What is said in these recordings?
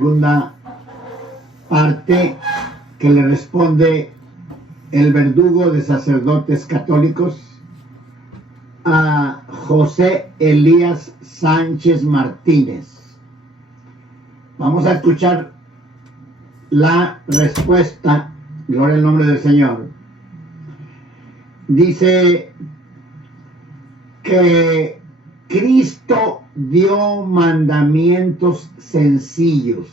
segunda parte que le responde el verdugo de sacerdotes católicos a José Elías Sánchez Martínez. Vamos a escuchar la respuesta. Gloria al nombre del Señor. Dice que Cristo dio mandamientos sencillos,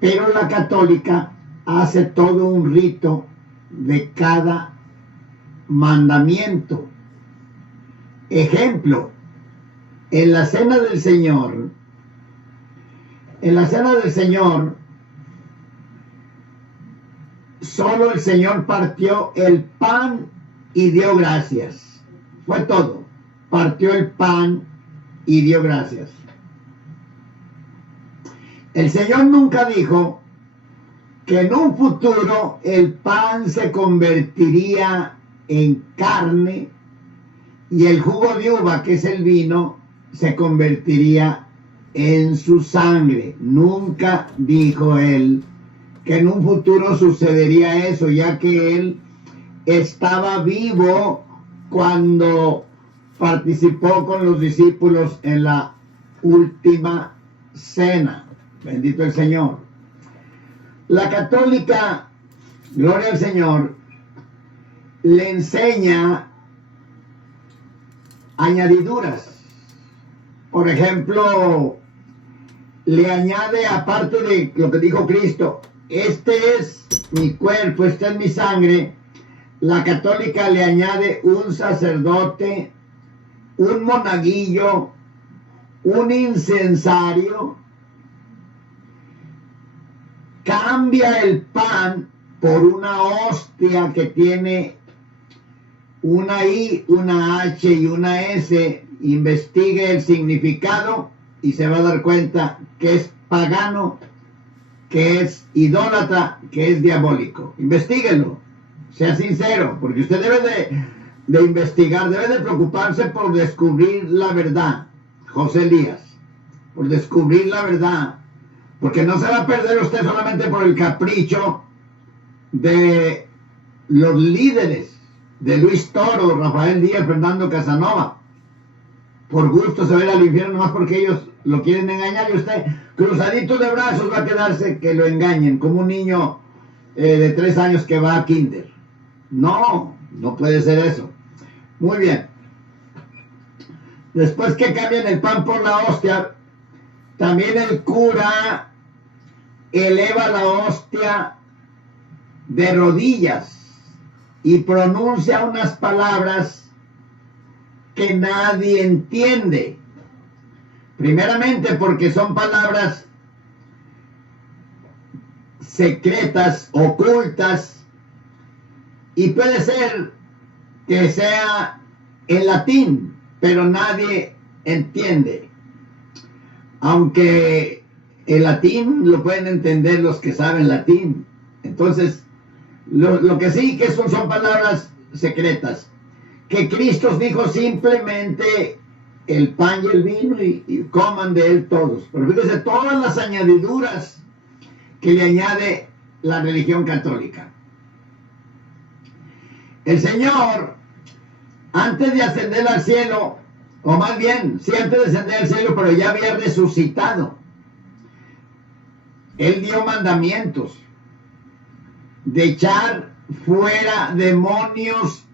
pero la católica hace todo un rito de cada mandamiento. Ejemplo, en la cena del Señor, solo el Señor partió el pan y dio gracias. Fue todo. Partió el pan y dio gracias. El Señor nunca dijo que en un futuro el pan se convertiría en carne y el jugo de uva, que es el vino, se convertiría en su sangre. Nunca dijo él que en un futuro sucedería eso, ya que él estaba vivo cuando participó con los discípulos en la última cena. Bendito el Señor. La católica, gloria al Señor, le enseña añadiduras. Por ejemplo, le añade, aparte de lo que dijo Cristo, este es mi cuerpo, esta es mi sangre. La católica le añade un sacerdote, un monaguillo, un incensario. Cambia el pan por una hostia que tiene una I, una H y una S. Investigue el significado y se va a dar cuenta que es pagano, que es idólatra, que es diabólico. Investíguelo, sea sincero, porque usted debe de investigar, debe de preocuparse por descubrir la verdad, José Elías, por descubrir la verdad, porque no se va a perder usted solamente por el capricho de los líderes, de Luis Toro, Rafael Díaz, Fernando Casanova. Por gusto se va a ir al infierno nomás porque ellos lo quieren engañar y usted cruzadito de brazos va a quedarse que lo engañen, como un niño de 3 años que va a kinder. No, no puede ser eso. Muy bien. Después que cambian el pan por la hostia, también el cura eleva la hostia de rodillas y pronuncia unas palabras que nadie entiende. Primeramente porque son palabras secretas, ocultas, y puede ser que sea en latín, pero nadie entiende. Aunque el latín lo pueden entender los que saben latín. Entonces, lo que sí que son palabras secretas. Que Cristo dijo simplemente el pan y el vino y coman de él todos. Pero fíjense todas las añadiduras que le añade la religión católica. El Señor, antes de ascender al cielo, o más bien, sí, antes de ascender al cielo, pero ya había resucitado, él dio mandamientos de echar fuera demonios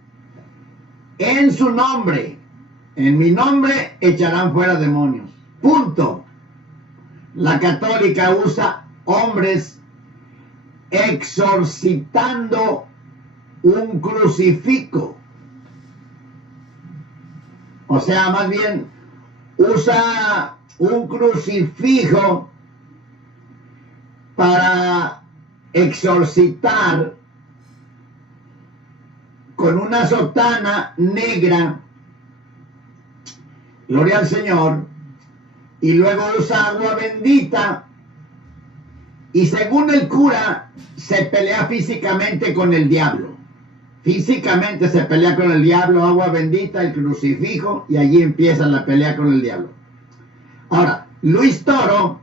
en su nombre. En mi nombre echarán fuera demonios. Punto. La católica usa hombres exorcitando un crucifijo. O sea, más bien usa un crucifijo para exorcitar con una sotana negra, gloria al Señor, y luego usa agua bendita, y según el cura se pelea físicamente con el diablo. Físicamente se pelea con el diablo, agua bendita, el crucifijo, y allí empieza la pelea con el diablo. Ahora, Luis Toro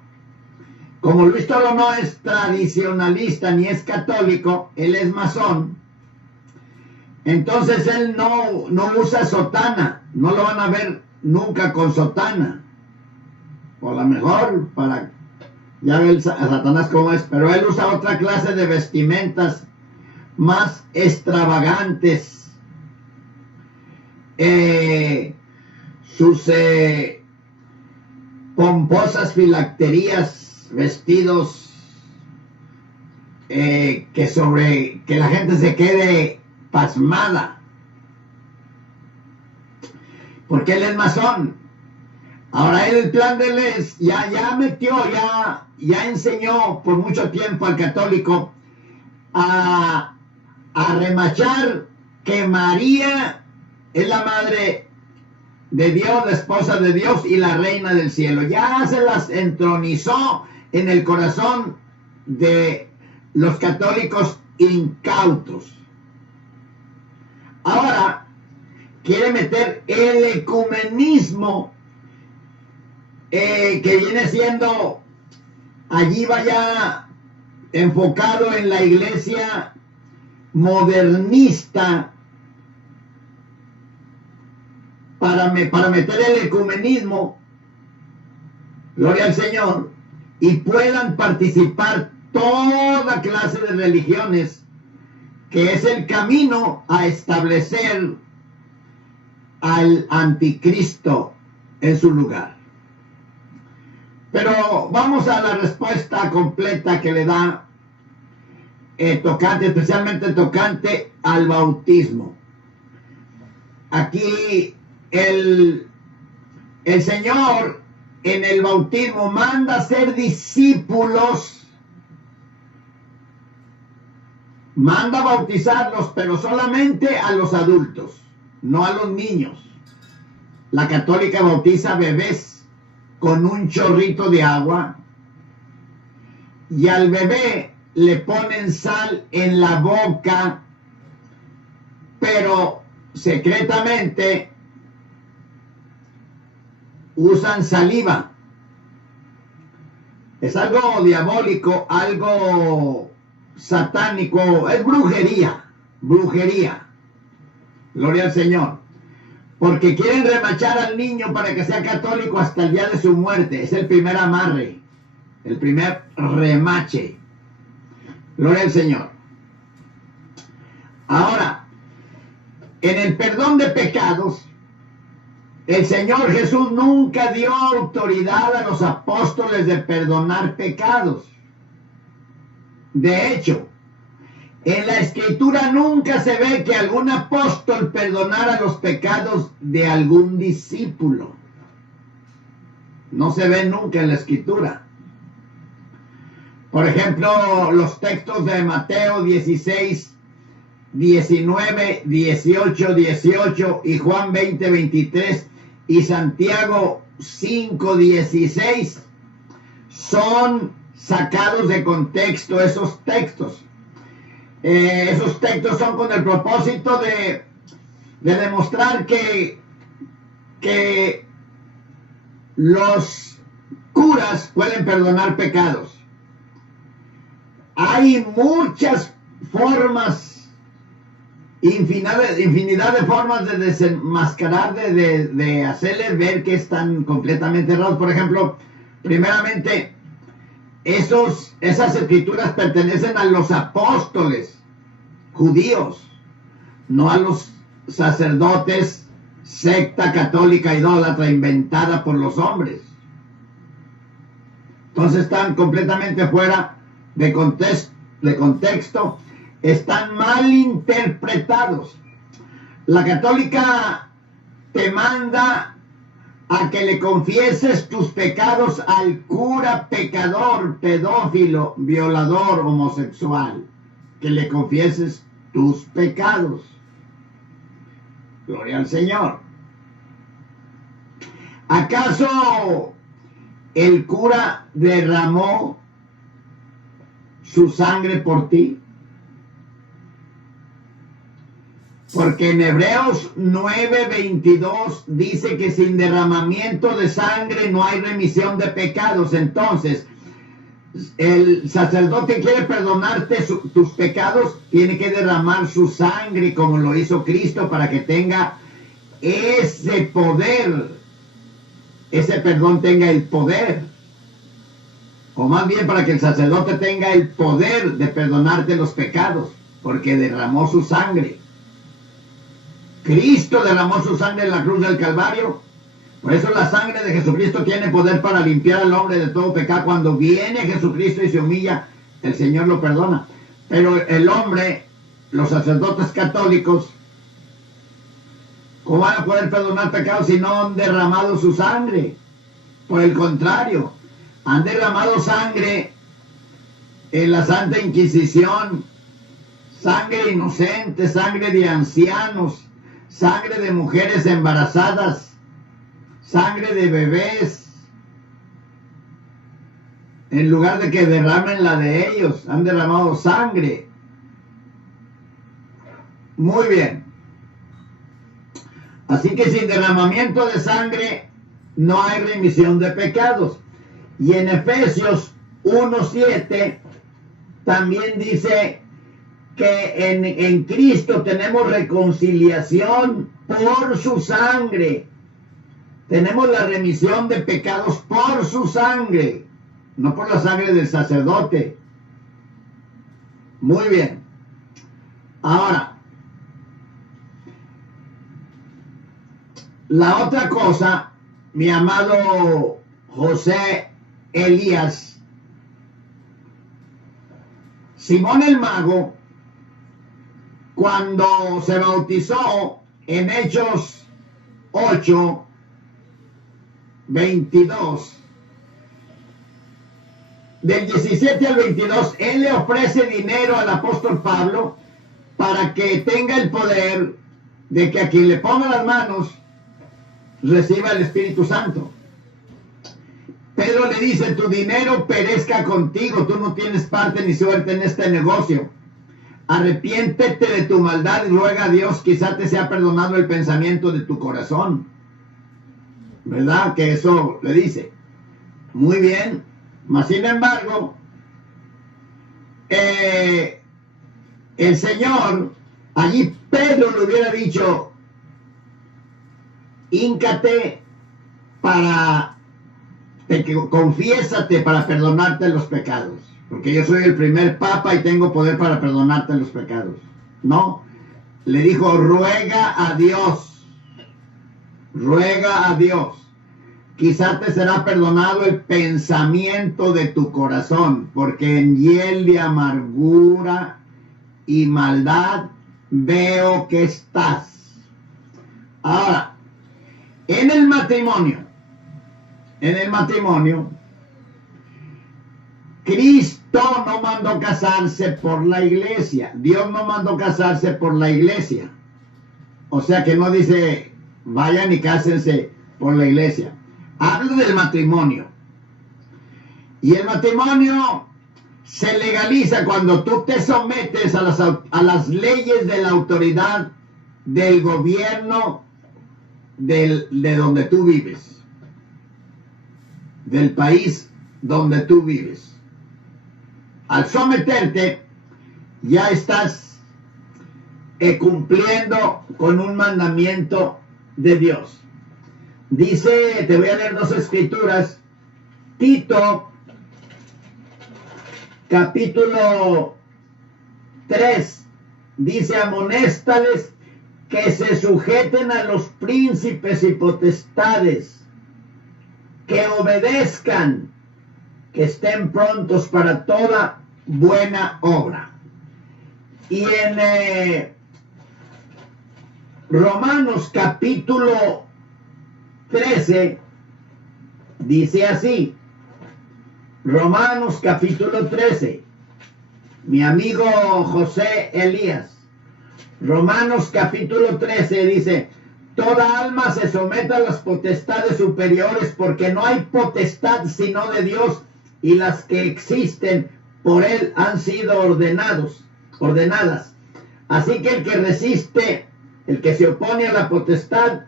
como Luis Toro no es tradicionalista ni es católico, él es masón, entonces él no usa sotana, no lo van a ver nunca con sotana. O a lo mejor para, ya ve el Satanás cómo es, pero él usa otra clase de vestimentas más extravagantes. Sus pomposas filacterías, vestidos que la gente se quede pasmada, porque él es masón. Ahora él, el plan de él es, ya metió, ya enseñó por mucho tiempo al católico a remachar que María es la madre de Dios, la esposa de Dios y la reina del cielo. Ya se las entronizó en el corazón de los católicos incautos. Ahora quiere meter el ecumenismo, que viene siendo, allí vaya enfocado en la iglesia modernista, para meter el ecumenismo, gloria al Señor, y puedan participar toda clase de religiones, que es el camino a establecer al anticristo en su lugar. Pero vamos a la respuesta completa que le da tocante, especialmente tocante al bautismo. Aquí el Señor en el bautismo manda a ser discípulos, manda a bautizarlos, pero solamente a los adultos, no a los niños. La católica bautiza bebés con un chorrito de agua, y al bebé le ponen sal en la boca, pero secretamente usan saliva. Es algo diabólico, algo satánico, es brujería. Gloria al Señor. Porque quieren remachar al niño para que sea católico hasta el día de su muerte. Es el primer amarre, el primer remache. Gloria al Señor. Ahora, en el perdón de pecados, el Señor Jesús nunca dio autoridad a los apóstoles de perdonar pecados. De hecho, en la Escritura nunca se ve que algún apóstol perdonara los pecados de algún discípulo. No se ve nunca en la Escritura. Por ejemplo, los textos de Mateo 16, 19, 18, 18 y Juan 20, 23 y Santiago 5, 16 son sacados de contexto esos textos. Esos textos son con el propósito de demostrar que los curas pueden perdonar pecados. Hay muchas formas, infinidad de formas de desenmascarar, de hacerles ver que están completamente errados. Por ejemplo, primeramente, esas escrituras pertenecen a los apóstoles judíos, no a los sacerdotes, secta católica idólatra inventada por los hombres. Entonces están completamente fuera de contexto, están mal interpretados. La católica te manda a que le confieses tus pecados al cura pecador, pedófilo, violador, homosexual. Que le confieses tus pecados. Gloria al Señor. ¿Acaso el cura derramó su sangre por ti? Porque en Hebreos 9:22 dice que sin derramamiento de sangre no hay remisión de pecados. Entonces, el sacerdote quiere perdonarte tus pecados, tiene que derramar su sangre como lo hizo Cristo para que tenga ese poder, ese perdón tenga el poder, o más bien para que el sacerdote tenga el poder de perdonarte los pecados, porque derramó su sangre. Cristo derramó su sangre en la cruz del Calvario. Por eso la sangre de Jesucristo tiene poder para limpiar al hombre de todo pecado. Cuando viene Jesucristo y se humilla, el Señor lo perdona. Pero el hombre, los sacerdotes católicos, ¿cómo van a poder perdonar pecados si no han derramado su sangre? Por el contrario, han derramado sangre en la Santa Inquisición, sangre inocente, sangre de ancianos, sangre de mujeres embarazadas, sangre de bebés. En lugar de que derramen la de ellos, han derramado sangre. Muy bien. Así que sin derramamiento de sangre no hay remisión de pecados. Y en Efesios 1:7 también dice que en Cristo tenemos reconciliación por su sangre. Tenemos la remisión de pecados por su sangre, no por la sangre del sacerdote. Muy bien. Ahora, la otra cosa, mi amado José Elías, Simón el Mago, cuando se bautizó en Hechos 8:22, del 17 al 22, él le ofrece dinero al apóstol Pablo para que tenga el poder de que a quien le ponga las manos reciba el Espíritu Santo. Pedro le dice: tu dinero perezca contigo, tú no tienes parte ni suerte en este negocio. Arrepiéntete de tu maldad y ruega a Dios, quizá te sea perdonado el pensamiento de tu corazón. ¿Verdad? Que eso le dice. Muy bien. Mas sin embargo, el Señor, allí Pedro le hubiera dicho: híncate confiésate para perdonarte los pecados, porque yo soy el primer papa y tengo poder para perdonarte los pecados. No, le dijo: ruega a Dios, ruega a Dios. Quizá te será perdonado el pensamiento de tu corazón, porque en hiel de amargura y maldad veo que estás. Ahora, en el matrimonio, Cristo no mandó casarse por la iglesia. Dios no mandó casarse por la iglesia. O sea que no dice: vayan y cásense por la iglesia. Habla del matrimonio. Y el matrimonio se legaliza cuando tú te sometes a las leyes de la autoridad del gobierno de donde tú vives, del país donde tú vives. Al someterte, ya estás cumpliendo con un mandamiento de Dios. Dice, te voy a leer dos escrituras. Tito, capítulo 3, dice: amonéstales que se sujeten a los príncipes y potestades, que obedezcan, que estén prontos para toda buena obra. Y en Romanos capítulo 13 dice así, Romanos capítulo 13, mi amigo José Elías, Romanos capítulo 13 dice: toda alma se someta a las potestades superiores, porque no hay potestad sino de Dios, y las que existen por él han sido ordenadas. Así que el que resiste, el que se opone a la potestad,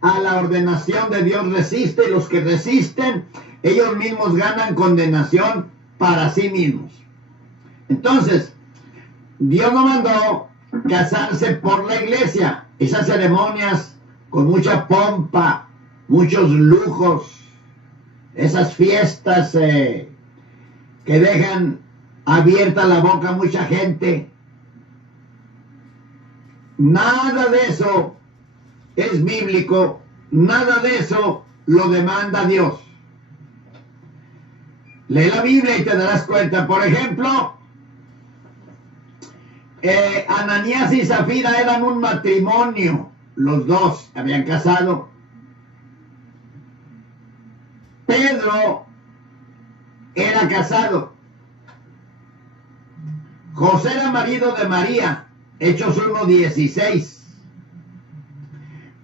a la ordenación de Dios resiste, y los que resisten, ellos mismos ganan condenación para sí mismos. Entonces, Dios no mandó casarse por la iglesia. Esas ceremonias con mucha pompa, muchos lujos, esas fiestas que dejan abierta la boca a mucha gente. Nada de eso es bíblico, nada de eso lo demanda Dios. Lee la Biblia y te darás cuenta. Por ejemplo, Ananías y Zafira eran un matrimonio, los dos habían casado. Pedro era casado. José era marido de María, Hechos 1:16.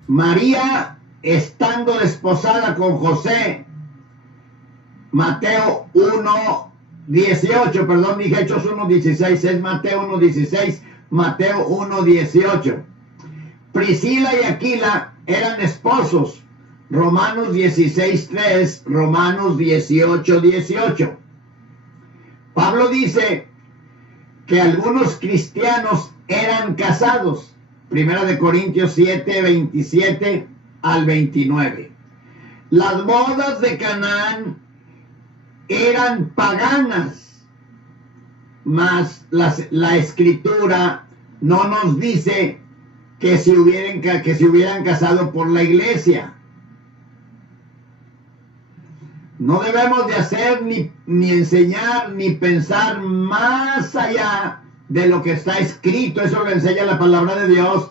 María, estando desposada con José, Mateo 1:18, perdón, dije Hechos 1:16, es Mateo 1:16, Mateo 1:18. Priscila y Aquila eran esposos, Romanos 16:3, Romanos 18:18. Pablo dice que algunos cristianos eran casados, Primera de Corintios 7:27 al 29. Las bodas de Canaán eran paganas, mas la escritura no nos dice que se hubieran casado por la iglesia. No debemos de hacer ni enseñar ni pensar más allá de lo que está escrito. Eso lo enseña la palabra de Dios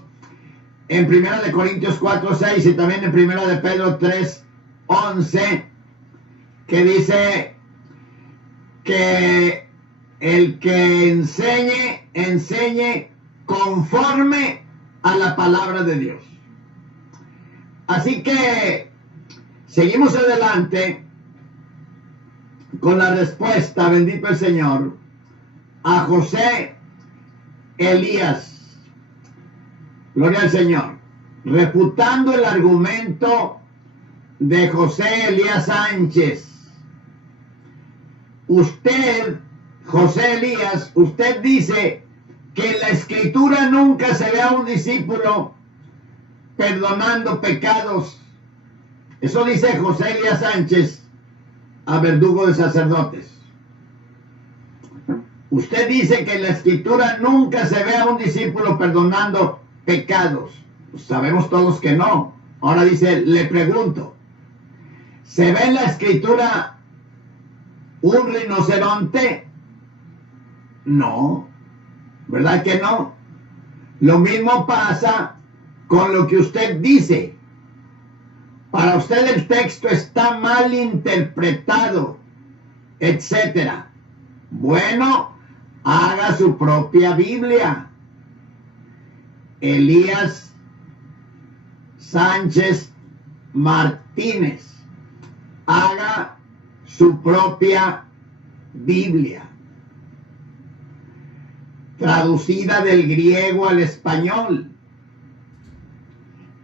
en 1 de Corintios 4:6 y también en 1 de Pedro 3:11, que dice que el que enseñe conforme a la palabra de Dios. Así que seguimos adelante con la respuesta, bendito el Señor, a José Elías. Gloria al Señor. Refutando el argumento de José Elías Sánchez. Usted, José Elías, usted dice que en la escritura nunca se ve a un discípulo perdonando pecados. Eso dice José Elías Sánchez a Verdugo de Sacerdotes. Usted dice que en la escritura nunca se ve a un discípulo perdonando pecados. Pues sabemos todos que no. Ahora dice, le pregunto, ¿se ve en la escritura un rinoceronte? No, ¿verdad que no? Lo mismo pasa con lo que usted dice. Para usted el texto está mal interpretado, etcétera. Bueno, haga su propia Biblia. Elías Sánchez Martínez, haga su propia Biblia, traducida del griego al español.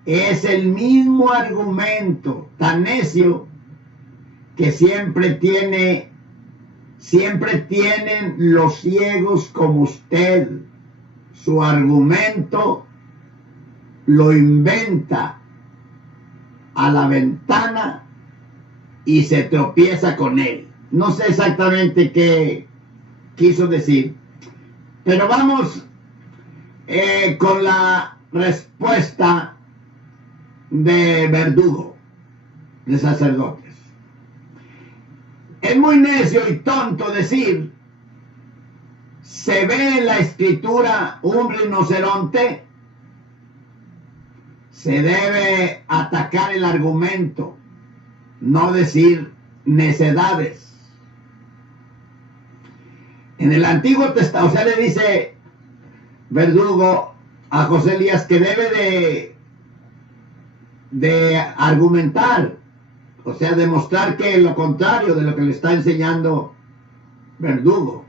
Es el mismo argumento tan necio que siempre tienen los ciegos como usted. Su argumento lo inventa a la ventana y se tropieza con él. No sé exactamente qué quiso decir, pero vamos con la respuesta de Verdugo de Sacerdotes. Es muy necio y tonto decir, ¿se ve en la escritura un rinoceronte? Se debe atacar el argumento, no decir necedades. En el Antiguo Testamento, o sea, le dice Verdugo a José Elías que debe de argumentar, o sea, demostrar que lo contrario de lo que le está enseñando Verdugo.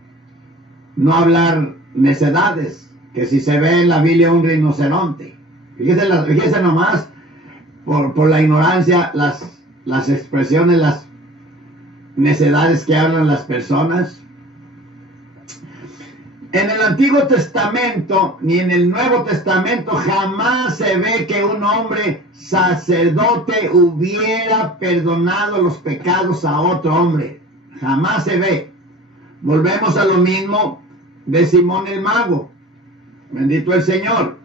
No hablar necedades, que si se ve en la Biblia un rinoceronte. Fíjese nomás, por la ignorancia, las expresiones, las necedades que hablan las personas. En el Antiguo Testamento ni en el Nuevo Testamento jamás se ve que un hombre sacerdote hubiera perdonado los pecados a otro hombre. Jamás se ve. Volvemos a lo mismo de Simón el Mago. Bendito el Señor.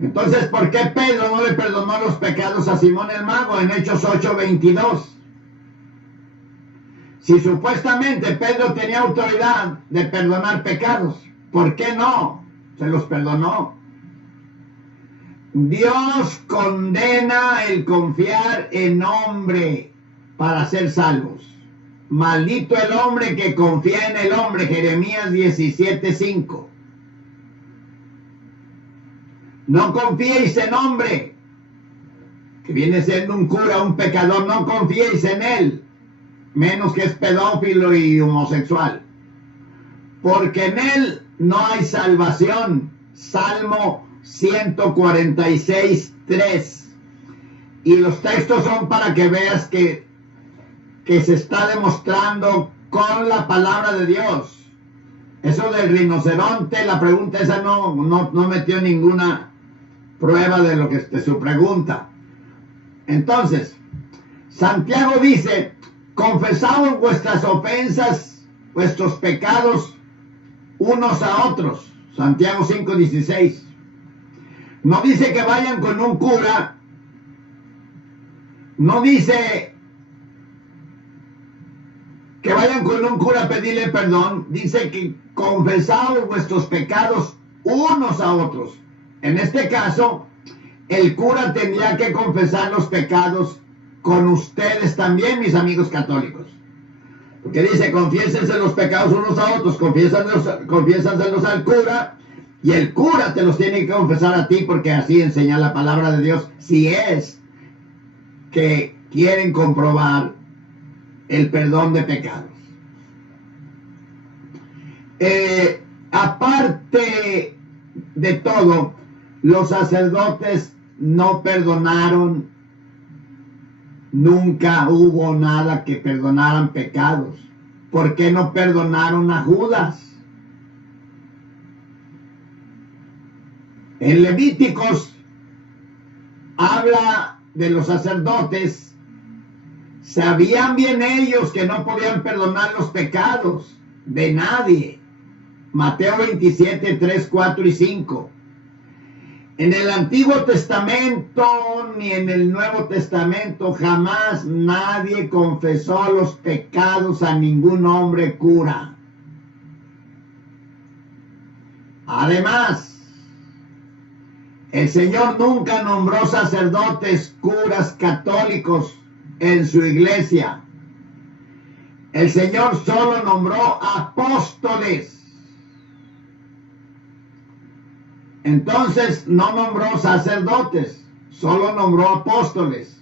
Entonces, ¿por qué Pedro no le perdonó los pecados a Simón el Mago en Hechos 8:22? Si supuestamente Pedro tenía autoridad de perdonar pecados, ¿por qué no se los perdonó? Dios condena el confiar en hombre para ser salvos. Maldito el hombre que confía en el hombre, Jeremías 17:5. No confiéis en hombre, que viene siendo un cura, un pecador, no confiéis en él, menos que es pedófilo y homosexual, porque en él no hay salvación. Salmo 146:3. Y los textos son para que veas que se está demostrando con la palabra de Dios. Eso del rinoceronte, la pregunta esa no metió ninguna prueba de lo que es su pregunta. Entonces, Santiago dice: confesaos vuestras ofensas, vuestros pecados unos a otros. Santiago 5:16. No dice que vayan con un cura, no dice que vayan con un cura a pedirle perdón, dice que confesaos vuestros pecados unos a otros. En este caso, el cura tendría que confesar los pecados con ustedes también, mis amigos católicos. Porque dice: confiésense los pecados unos a otros, confiésaselos al cura, y el cura te los tiene que confesar a ti, porque así enseña la palabra de Dios, si es que quieren comprobar el perdón de pecados. Aparte de todo, los sacerdotes no perdonaron. Nunca hubo nada que perdonaran pecados. ¿Por qué no perdonaron a Judas? En Levíticos habla de los sacerdotes. Sabían bien ellos que no podían perdonar los pecados de nadie. Mateo 27:3, 4 y 5. En el Antiguo Testamento ni en el Nuevo Testamento jamás nadie confesó los pecados a ningún hombre cura. Además, el Señor nunca nombró sacerdotes, curas católicos en su iglesia. El Señor solo nombró apóstoles. Entonces no nombró sacerdotes, solo nombró apóstoles.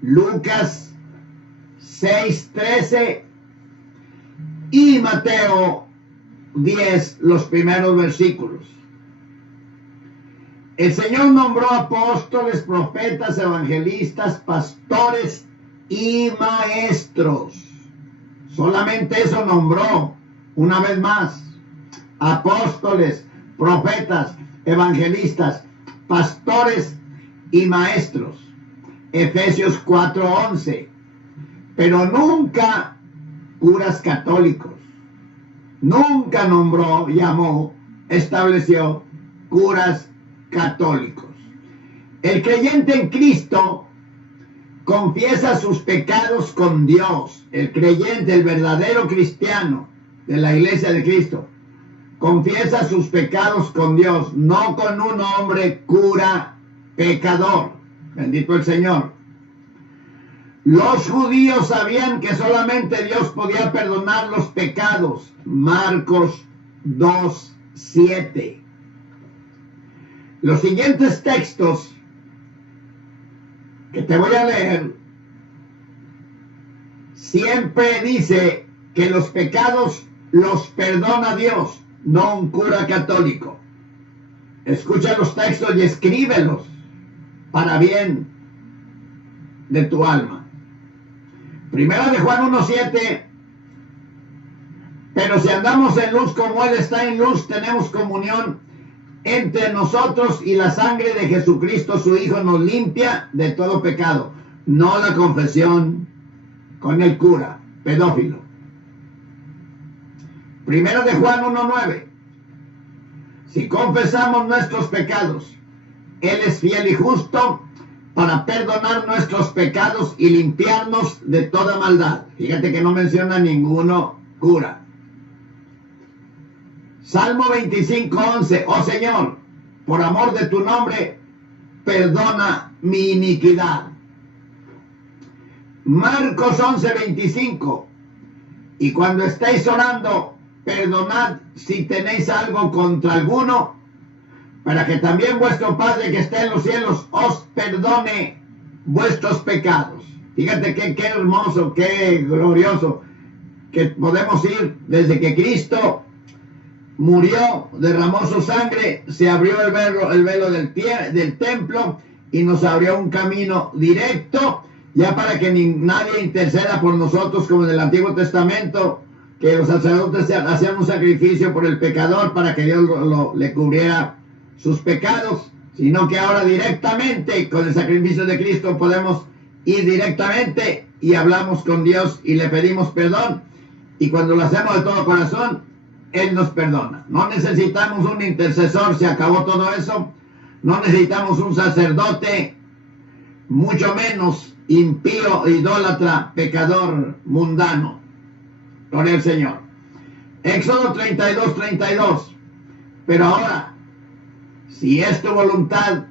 Lucas 6:13 y Mateo 10, los primeros versículos. El Señor nombró apóstoles, profetas, evangelistas, pastores y maestros. Solamente eso nombró. Una vez más: apóstoles, profetas, evangelistas, pastores y maestros. Efesios 4:11. Pero nunca curas católicos. Nunca nombró, llamó, estableció curas católicos. El creyente en Cristo confiesa sus pecados con Dios. El creyente, el verdadero cristiano de la iglesia de Cristo, confiesa sus pecados con Dios, no con un hombre cura pecador. Bendito el Señor. Los judíos sabían que solamente Dios podía perdonar los pecados. Marcos 2:7. Los siguientes textos que te voy a leer siempre dice que los pecados los perdona Dios, no un cura católico. Escucha los textos y escríbelos para bien de tu alma. Primera de Juan 1:7 Pero si andamos en luz como Él está en luz, tenemos comunión entre nosotros y la sangre de Jesucristo, su Hijo, nos limpia de todo pecado. No la confesión con el cura, pedófilo. Primero de Juan 1:9. Si confesamos nuestros pecados, Él es fiel y justo para perdonar nuestros pecados y limpiarnos de toda maldad. Fíjate que no menciona ninguno cura. Salmo 25:11. Oh Señor, por amor de tu nombre, perdona mi iniquidad. Marcos 11:25. Y cuando estéis orando, perdonad si tenéis algo contra alguno, para que también vuestro Padre que está en los cielos os perdone vuestros pecados. Fíjate qué hermoso, qué glorioso, que podemos ir desde que Cristo murió, derramó su sangre, se abrió el velo del templo y nos abrió un camino directo, ya para que nadie interceda por nosotros como en el Antiguo Testamento, que los sacerdotes hacían un sacrificio por el pecador para que Dios le cubriera sus pecados, sino que ahora directamente con el sacrificio de Cristo podemos ir directamente y hablamos con Dios y le pedimos perdón, y cuando lo hacemos de todo corazón, Él nos perdona. No necesitamos un intercesor, se acabó todo eso. No necesitamos un sacerdote, mucho menos impío, idólatra, pecador, mundano. Gloria al Señor. Éxodo 32:32. Pero ahora, si es tu voluntad,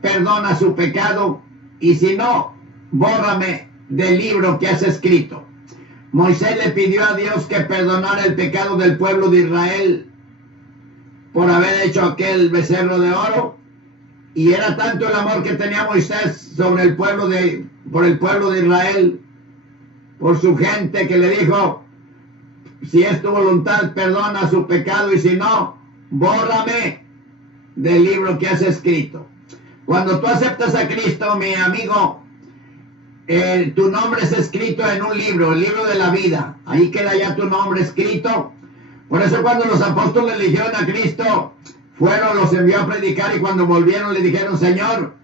perdona su pecado, y si no, bórrame del libro que has escrito. Moisés le pidió a Dios que perdonara el pecado del pueblo de Israel por haber hecho aquel becerro de oro, y era tanto el amor que tenía Moisés por el pueblo de Israel, por su gente, que le dijo: si es tu voluntad, perdona su pecado, y si no, bórrame del libro que has escrito. Cuando tú aceptas a Cristo, mi amigo, tu nombre es escrito en un libro, el libro de la vida. Ahí queda ya tu nombre escrito. Por eso cuando los apóstoles eligieron a Cristo, los envió a predicar, y cuando volvieron le dijeron: Señor,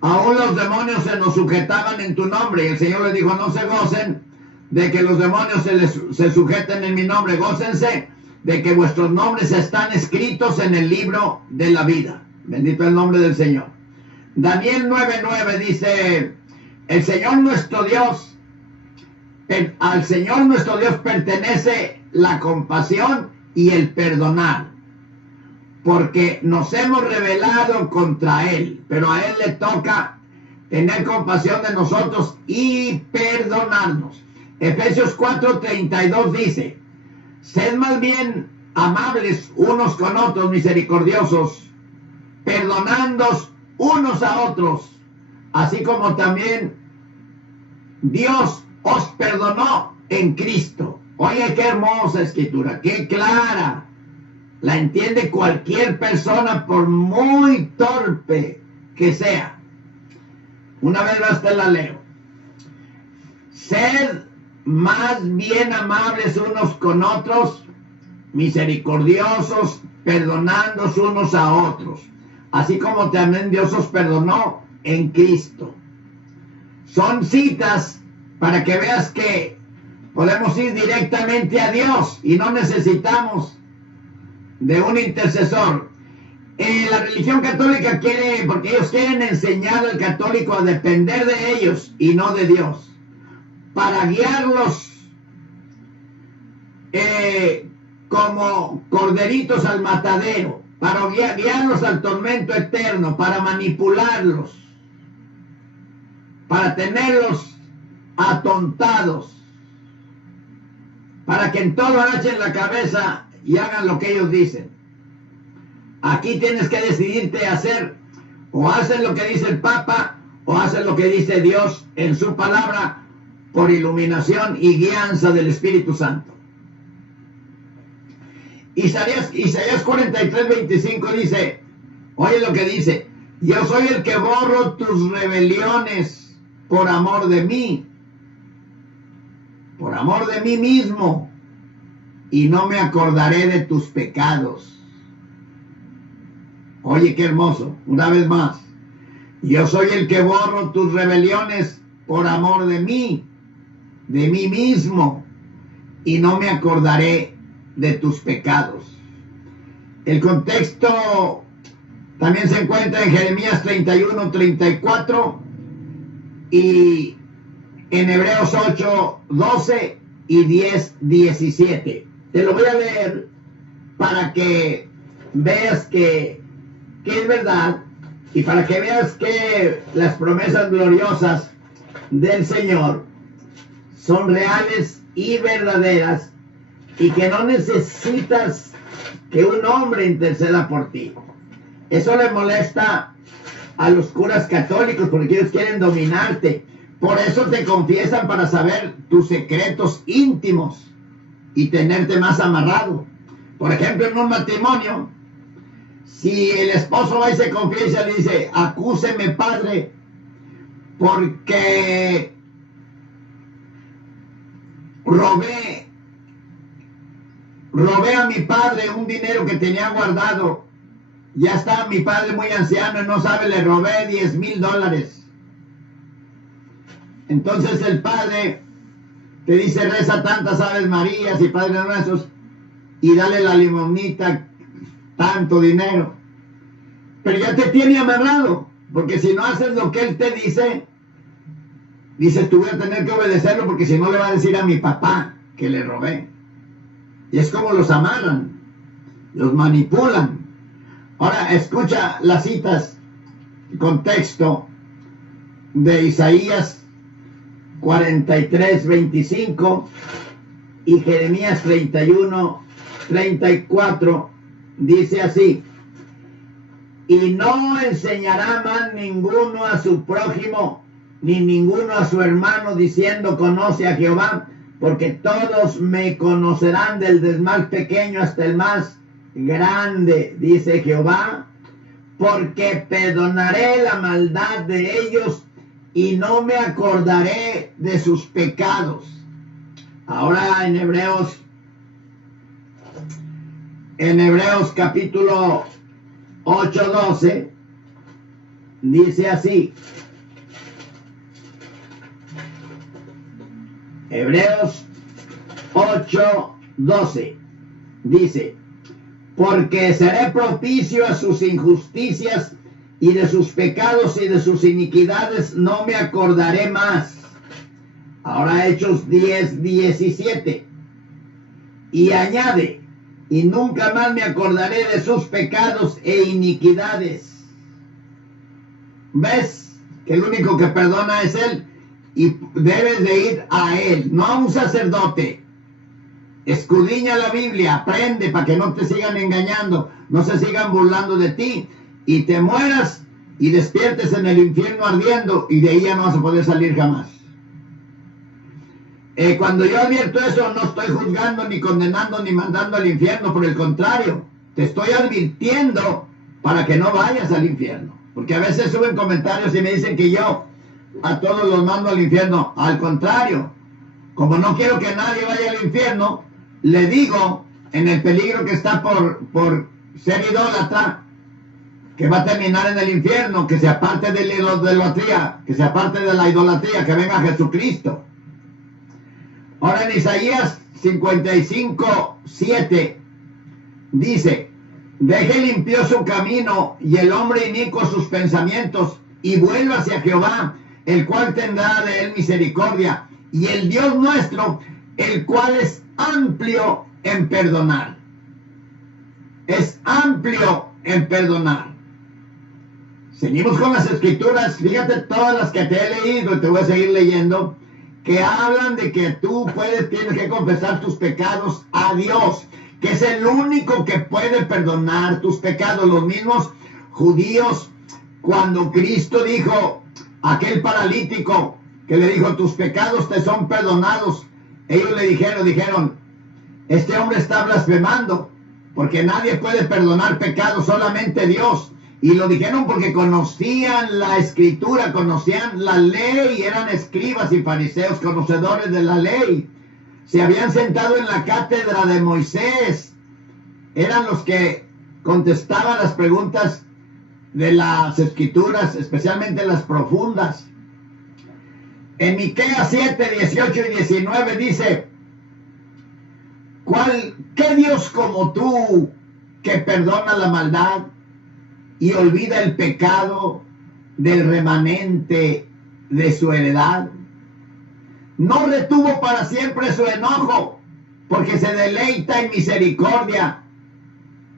aún los demonios se nos sujetaban en tu nombre. Y el Señor les dijo: no se gocen de que los demonios se sujeten en mi nombre, gócense de que vuestros nombres están escritos en el libro de la vida. Bendito el nombre del Señor. Daniel 9:9 dice: el Señor nuestro Dios, al Señor nuestro Dios pertenece la compasión y el perdonar, porque nos hemos rebelado contra Él, pero a Él le toca tener compasión de nosotros y perdonarnos. Efesios 4:32 dice: sed más bien amables unos con otros, misericordiosos, perdonándoos unos a otros, así como también Dios os perdonó en Cristo. Oye, qué hermosa escritura, qué clara. La entiende cualquier persona, por muy torpe que sea. Una vez más te la leo. Sed más bien amables unos con otros, misericordiosos, perdonándoos unos a otros, así como también Dios os perdonó en Cristo. Son citas para que veas que podemos ir directamente a Dios y no necesitamos de un intercesor. La religión católica quiere, porque ellos quieren enseñar al católico a depender de ellos y no de Dios, para guiarlos como corderitos al matadero, para guiarlos al tormento eterno, para manipularlos, para tenerlos atontados, para que en todo agachen la cabeza y hagan lo que ellos dicen. Aquí tienes que decidirte a hacer, o haces lo que dice el Papa, o haces lo que dice Dios en su palabra, por iluminación y guianza del Espíritu Santo. Isaías 43:25 dice, oye lo que dice: yo soy el que borro tus rebeliones por amor de mí mismo. y no me acordaré de tus pecados. Oye, qué hermoso. Una vez más. Yo soy el que borro tus rebeliones por amor de mí mismo, y no me acordaré de tus pecados. El contexto también se encuentra en Jeremías 31, 34 y en Hebreos 8, 12 y 10, 17. Te lo voy a leer para que veas que es verdad y para que veas que las promesas gloriosas del Señor son reales y verdaderas y que no necesitas que un hombre interceda por ti. Eso le molesta a los curas católicos porque ellos quieren dominarte. Por eso te confiesan para saber tus secretos íntimos y tenerte más amarrado. Por ejemplo, en un matrimonio, si el esposo va y se confiesa y le dice, acúseme, padre, porque robé a mi padre un dinero que tenía guardado. Ya está mi padre muy anciano y no sabe, le robé $10,000. Entonces el padre te dice, reza tantas Aves Marías y Padres Nuestros y dale la limonita, tanto dinero. Pero ya te tiene amarrado, porque si no haces lo que él te dice, dices, tú voy a tener que obedecerlo porque si no le va a decir a mi papá que le robé. Y es como los amarran, los manipulan. Ahora escucha las citas, contexto de Isaías 43, 25 y Jeremías 31, 34. Dice así: y no enseñará más ninguno a su prójimo, ni ninguno a su hermano, diciendo, conoce a Jehová, porque todos me conocerán, desde el más pequeño hasta el más grande, dice Jehová, porque perdonaré la maldad de ellos y no me acordaré de sus pecados. Ahora en Hebreos capítulo 8, 12, dice así. Hebreos 8, 12 dice: porque seré propicio a sus injusticias, y de sus pecados y de sus iniquidades no me acordaré más. Ahora Hechos 10, 17. Y añade: y nunca más me acordaré de sus pecados e iniquidades. ¿Ves? Que el único que perdona es Él, y debes de ir a Él, no a un sacerdote. Escudriña la Biblia, aprende para que no te sigan engañando, no se sigan burlando de ti y te mueras y despiertes en el infierno ardiendo, y de ahí ya no vas a poder salir jamás. Cuando yo advierto eso, no estoy juzgando, ni condenando, ni mandando al infierno. Por el contrario, te estoy advirtiendo para que no vayas al infierno. Porque a veces suben comentarios y me dicen que yo a todos los mando al infierno. Al contrario, como no quiero que nadie vaya al infierno, le digo en el peligro que está por ser idólatra, que va a terminar en el infierno, que se aparte de la idolatría, que se aparte de la idolatría, que venga Jesucristo. Ahora en Isaías 55, 7 dice: deje limpio su camino y el hombre inicuo sus pensamientos, y vuelva hacia Jehová, el cual tendrá de él misericordia, y el Dios nuestro, el cual es amplio en perdonar. Es amplio en perdonar. Seguimos con las escrituras. Fíjate todas las que te he leído y te voy a seguir leyendo, que hablan de que tú tienes que confesar tus pecados a Dios, que es el único que puede perdonar tus pecados. Los mismos judíos, cuando Cristo dijo a aquel paralítico que le dijo, tus pecados te son perdonados, ellos le dijeron, este hombre está blasfemando, porque nadie puede perdonar pecados, solamente Dios. Y lo dijeron porque conocían la escritura, conocían la ley, eran escribas y fariseos, conocedores de la ley. se habían sentado en la cátedra de Moisés. Eran los que contestaban las preguntas de las escrituras, especialmente las profundas. En Miqueas 7, 18 y 19 dice: ¿qué Dios como tú, que perdona la maldad y olvida el pecado del remanente de su heredad? No retuvo para siempre su enojo, porque se deleita en misericordia.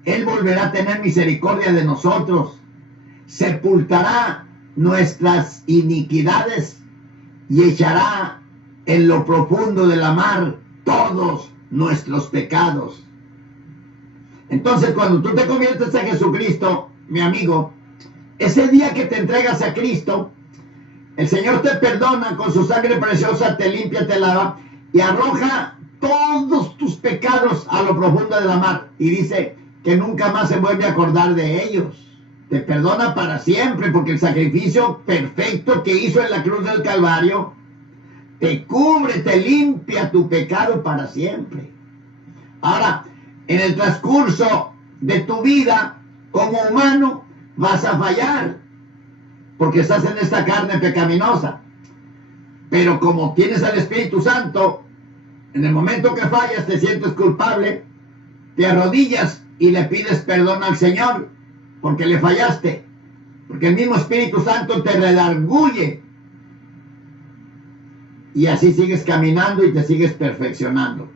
Él volverá a tener misericordia de nosotros, sepultará nuestras iniquidades y echará en lo profundo de la mar todos nuestros pecados. Entonces, cuando tú te conviertes en Jesucristo, mi amigo, ese día que te entregas a Cristo, el Señor te perdona con su sangre preciosa, te limpia, te lava y arroja todos tus pecados a lo profundo de la mar. Y dice que nunca más se vuelve a acordar de ellos. Te perdona para siempre, porque el sacrificio perfecto que hizo en la cruz del Calvario te cubre, te limpia tu pecado para siempre. Ahora, en el transcurso de tu vida como humano vas a fallar, porque estás en esta carne pecaminosa. Pero como tienes al Espíritu Santo, en el momento que fallas te sientes culpable, te arrodillas y le pides perdón al Señor porque le fallaste, porque el mismo Espíritu Santo te redarguye y así sigues caminando y te sigues perfeccionando.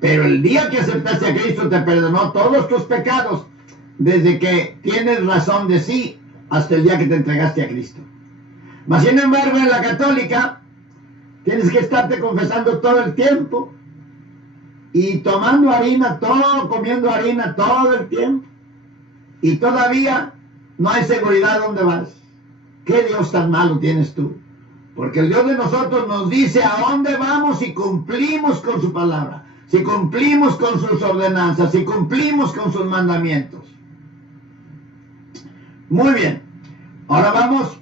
Pero el día que aceptaste a Cristo te perdonó todos tus pecados, desde que tienes razón de sí hasta el día que te entregaste a Cristo. Mas sin embargo, en la católica tienes que estarte confesando todo el tiempo y tomando harina, comiendo harina todo el tiempo, y todavía no hay seguridad dónde vas. ¿Qué Dios tan malo tienes tú? Porque el Dios de nosotros nos dice a dónde vamos si cumplimos con su palabra, si cumplimos con sus ordenanzas, si cumplimos con sus mandamientos. Muy bien, ahora vamos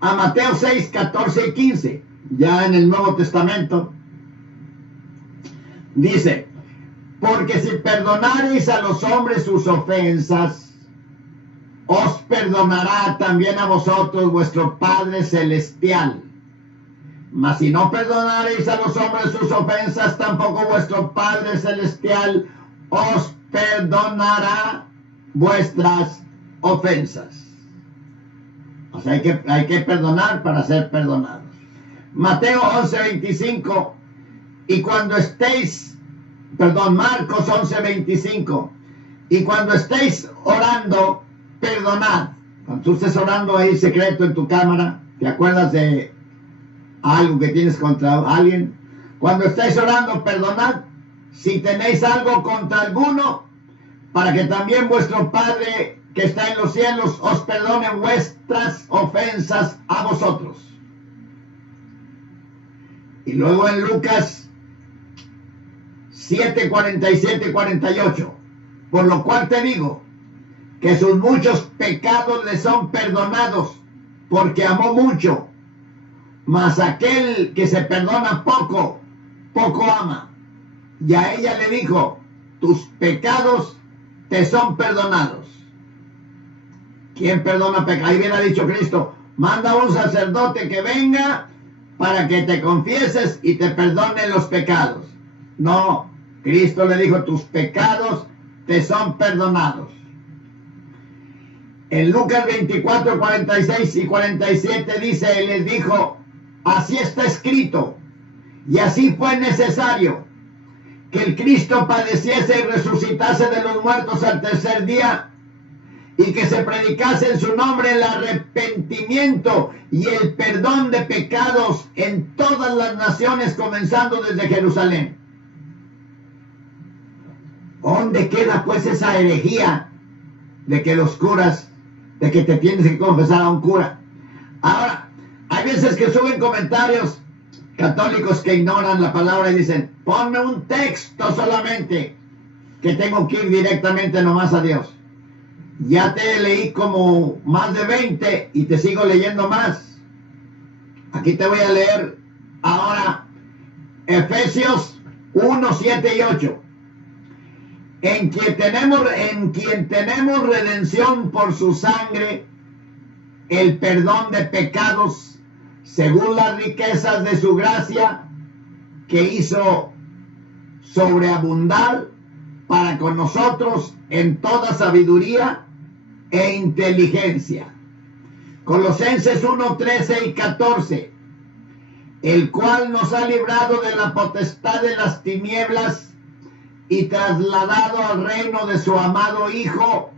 a Mateo 6, 14 y 15, ya en el Nuevo Testamento. Dice: porque si perdonareis a los hombres sus ofensas, os perdonará también a vosotros vuestro Padre Celestial. Mas si no perdonareis a los hombres sus ofensas, tampoco vuestro Padre Celestial os perdonará vuestras ofensas. O sea, hay que perdonar para ser perdonados. Mateo 11, 25. Y cuando Marcos 11, 25. Y cuando estéis orando, perdonad. Cuando tú estés orando ahí secreto en tu cámara, ¿te acuerdas de algo que tienes contra alguien? Cuando estéis orando, perdonad si tenéis algo contra alguno, para que también vuestro Padre que está en los cielos os perdone vuestras ofensas a vosotros. Y luego en Lucas 7, 47 y 48. Por lo cual te digo que sus muchos pecados le son perdonados, porque amó mucho. Mas aquel que se perdona poco, poco ama. Y a ella le dijo: tus pecados te son perdonados. ¿Quién perdona pecados? Ahí hubiera dicho Cristo: manda a un sacerdote que venga para que te confieses y te perdone los pecados. No, Cristo le dijo: tus pecados te son perdonados. En Lucas 24, 46 y 47 dice: Él les dijo: así está escrito, y así fue necesario, que el Cristo padeciese y resucitase de los muertos al tercer día, y que se predicase en su nombre el arrepentimiento y el perdón de pecados en todas las naciones, comenzando desde Jerusalén. ¿Dónde queda pues esa herejía de que los curas, de que te tienes que confesar a un cura? Ahora, hay veces que suben comentarios católicos que ignoran la palabra y dicen: ponme un texto solamente, que tengo que ir directamente nomás a Dios. Ya te leí como más de 20 y te sigo leyendo más. Aquí te voy a leer ahora Efesios 1, 7 y 8. En quien tenemos redención por su sangre, el perdón de pecados, según las riquezas de su gracia, que hizo sobreabundar para con nosotros en toda sabiduría e inteligencia. Colosenses 1, 13 y 14. El cual nos ha librado de la potestad de las tinieblas y trasladado al reino de su amado Hijo,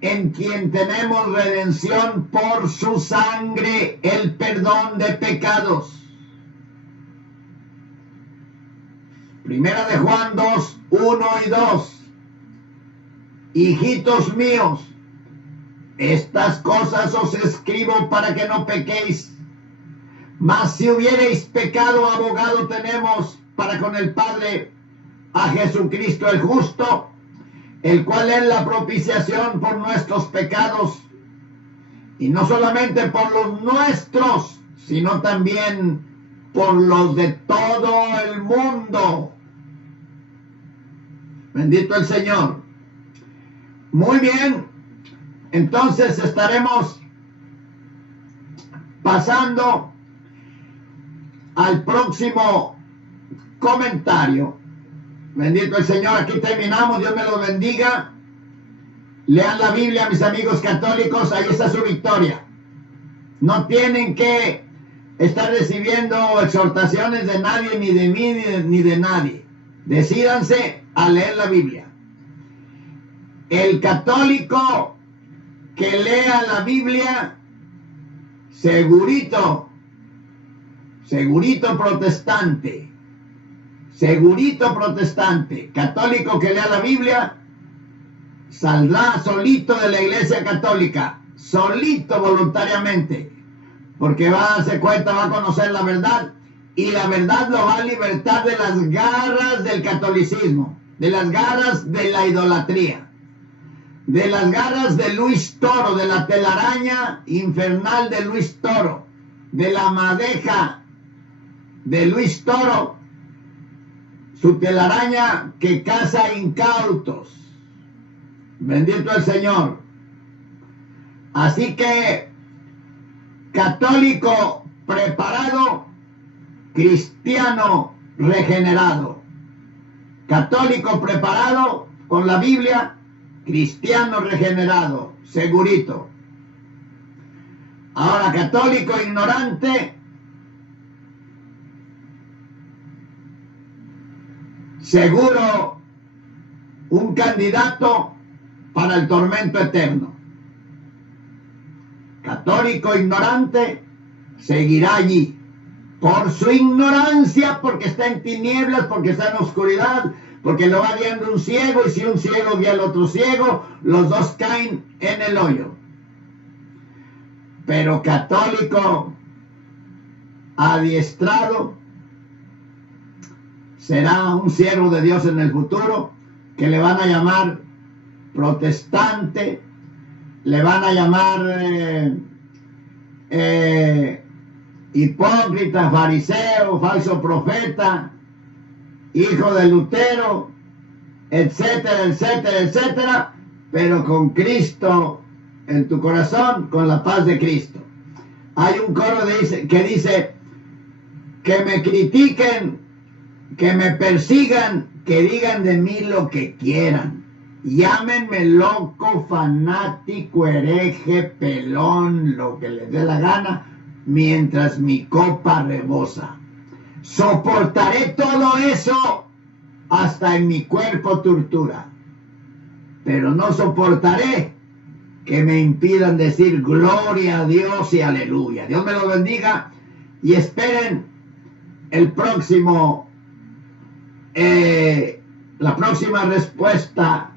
en quien tenemos redención por su sangre, el perdón de pecados. Primera de Juan 2, 1 y 2. Hijitos míos, estas cosas os escribo para que no pequéis. Mas si hubiereis pecado, abogado tenemos para con el Padre, a Jesucristo el justo, el cual es la propiciación por nuestros pecados, y no solamente por los nuestros, sino también por los de todo el mundo. Bendito el Señor. Muy bien, entonces estaremos pasando al próximo comentario. Bendito el Señor, aquí terminamos, Dios me lo bendiga. Lean la Biblia, mis amigos católicos, ahí está su victoria. No tienen que estar recibiendo exhortaciones de nadie, ni de mí, ni de nadie. Decídanse a leer la Biblia. El católico que lea la Biblia, segurito protestante, católico que lea la Biblia, saldrá solito de la iglesia católica, solito voluntariamente, porque va a darse cuenta, va a conocer la verdad, y la verdad lo va a libertar de las garras del catolicismo, de las garras de la idolatría, de las garras de Luis Toro, de la telaraña infernal de Luis Toro, de la madeja de Luis Toro, su telaraña que caza incautos. Bendito el Señor. Así que, católico preparado, cristiano regenerado. Católico preparado con la Biblia, cristiano regenerado, segurito. Ahora, católico ignorante, seguro un candidato para el tormento eterno. Católico ignorante seguirá allí por su ignorancia, porque está en tinieblas, porque está en oscuridad, porque lo va guiando un ciego, y si un ciego guía al otro ciego, los dos caen en el hoyo. Pero católico adiestrado será un siervo de Dios en el futuro, que le van a llamar protestante, le van a llamar hipócrita, fariseo, falso profeta, hijo de Lutero, etcétera, etcétera, etcétera, pero con Cristo en tu corazón, con la paz de Cristo. Hay un coro que dice, que me critiquen, que me persigan, que digan de mí lo que quieran. Llámenme loco, fanático, hereje, pelón, lo que les dé la gana, mientras mi copa rebosa. Soportaré todo eso hasta en mi cuerpo tortura, pero no soportaré que me impidan decir gloria a Dios y aleluya. Dios me lo bendiga, y esperen el próximo, la próxima respuesta